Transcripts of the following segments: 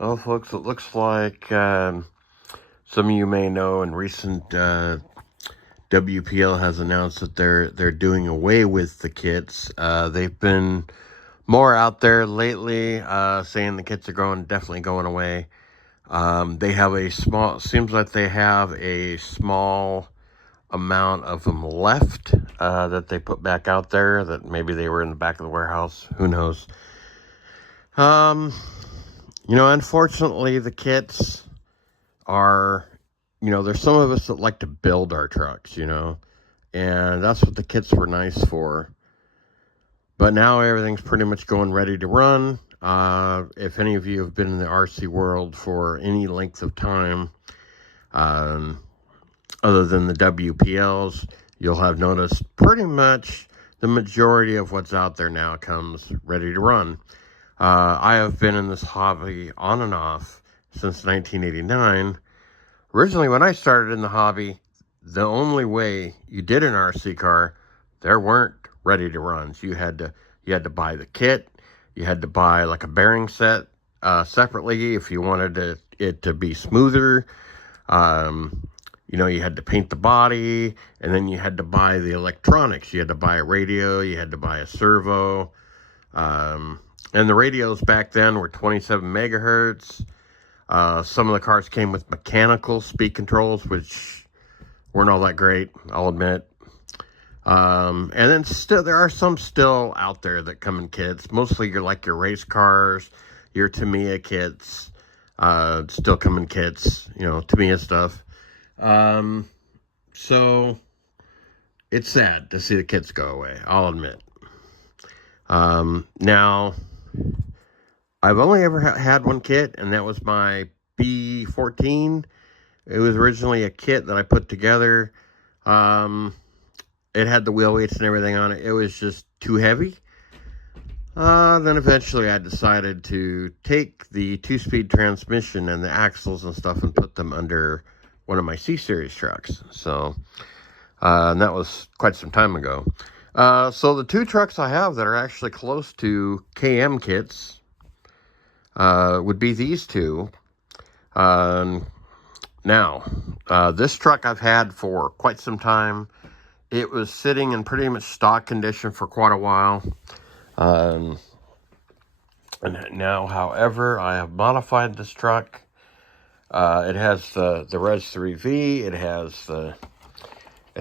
Well, folks, it looks like some of you may know in recent WPL has announced that they're doing away with the kits. They've been more out there lately, saying the kits are definitely going away. They have seems like they have a small amount of them left that they put back out there. That maybe they were in the back of the warehouse. Who knows? Um, Unfortunately, the kits are, there's some of us that like to build our trucks, and that's what the kits were nice for. But now everything's pretty much going ready to run. If any of you have been in the RC world for any length of time, um, other than the WPLs, you'll have noticed pretty much the majority of what's out there now comes ready to run. I have been in this hobby on and off since 1989. Originally, when I started in the hobby, the only way you did an RC car, there weren't ready to runs. You had to buy the kit. You had to buy like a bearing set separately if you wanted it to be smoother. You had to paint the body, and then you had to buy the electronics. You had to buy a radio. You had to buy a servo. And the radios back then were 27 megahertz. Some of the cars came with mechanical speed controls, which weren't all that great, I'll admit. And then there are some still out there that come in kits. Mostly your race cars, your Tamiya kits, still come in kits, Tamiya stuff. So it's sad to see the kits go away, I'll admit. Now, I've only ever had one kit, and that was my B14. It was originally a kit that I put together. It had the wheel weights and everything on it. It was just too heavy. Then eventually I decided to take the 2-speed transmission and the axles and stuff and put them under one of my C-Series trucks. So, and that was quite some time ago. So the two trucks I have that are actually close to KM kits would be these two. Now, this truck I've had for quite some time. It was sitting in pretty much stock condition for quite a while. And now, however, I have modified this truck. It has the Res 3V. It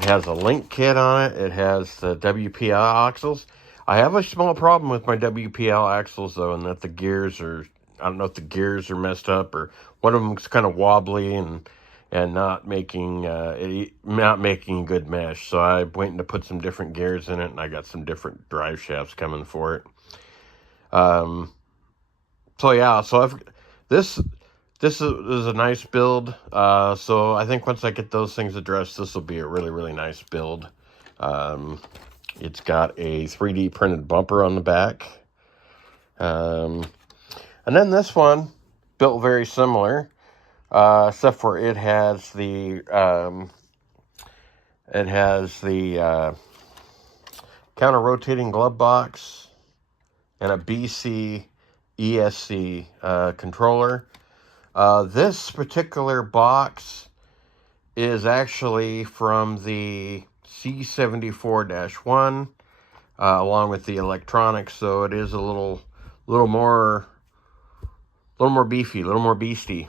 has a link kit on it. It has the WPL axles. I have a small problem with my WPL axles, though, in that the gears are, I don't know if the gears are messed up or one of them's kind of wobbly and not making good mesh. So I'm waiting to put some different gears in it, and I got some different drive shafts coming for it. This is a nice build. So I think once I get those things addressed, this will be a really, really nice build. It's got a 3D printed bumper on the back. And then this one, built very similar, except for it has the counter-rotating glove box and a BC ESC controller. This particular box is actually from the C74-1, along with the electronics, so it is a little more beefy, a little more beastie.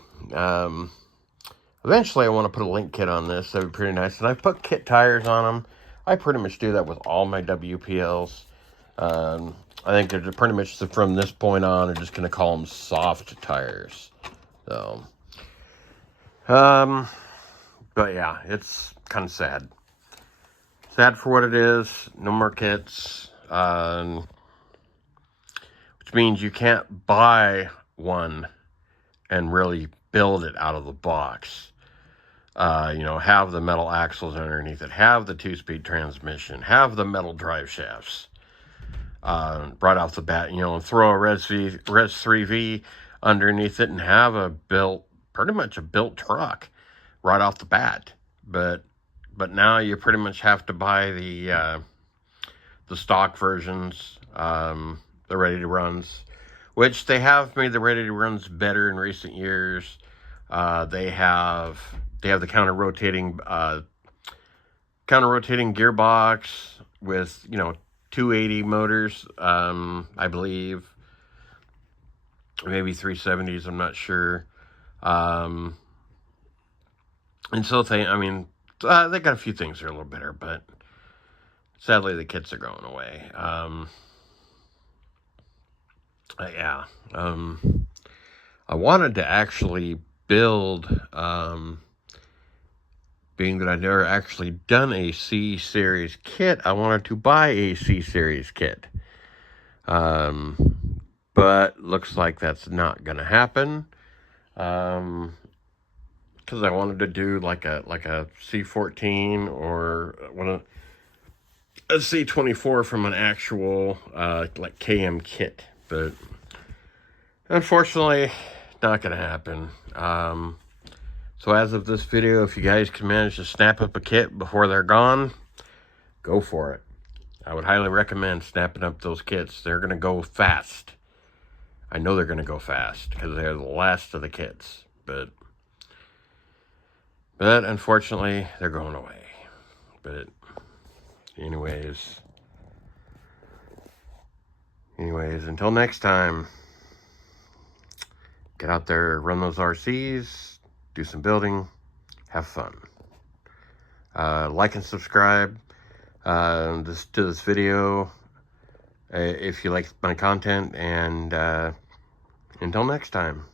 Eventually I want to put a link kit on this. That would be pretty nice. And I've put kit tires on them. I pretty much do that with all my WPLs. I think they're pretty much, from this point on, I'm just going to call them soft tires. So, but yeah, it's kind of sad. Sad for what it is. No more kits. Which means you can't buy one and really build it out of the box. Have the metal axles underneath it, have the 2-speed transmission, have the metal drive shafts. Right off the bat, and throw a Res 3V underneath it and have pretty much a built truck right off the bat. But now you pretty much have to buy the stock versions, the ready to runs, which they have made the ready runs better in recent years. They have the counter rotating gearbox with 280 motors, I believe, maybe 370s. I'm not sure. And so they got a few things that are a little better, but sadly the kits are going away. Yeah. I wanted to actually build, being that I've never actually done a C-Series kit, I wanted to buy a C-Series kit. But looks like that's not going to happen. Because I wanted to do like a C14 or a C24 from an actual like KM kit, but unfortunately, not gonna happen. So as of this video, if you guys can manage to snap up a kit before they're gone, go for it. I would highly recommend snapping up those kits. They're gonna go fast. I know they're gonna go fast because they're the last of the kits, but unfortunately, they're going away. But anyways, until next time, get out there, run those RCs, do some building, have fun. Like and subscribe to this video if you like my content, and until next time.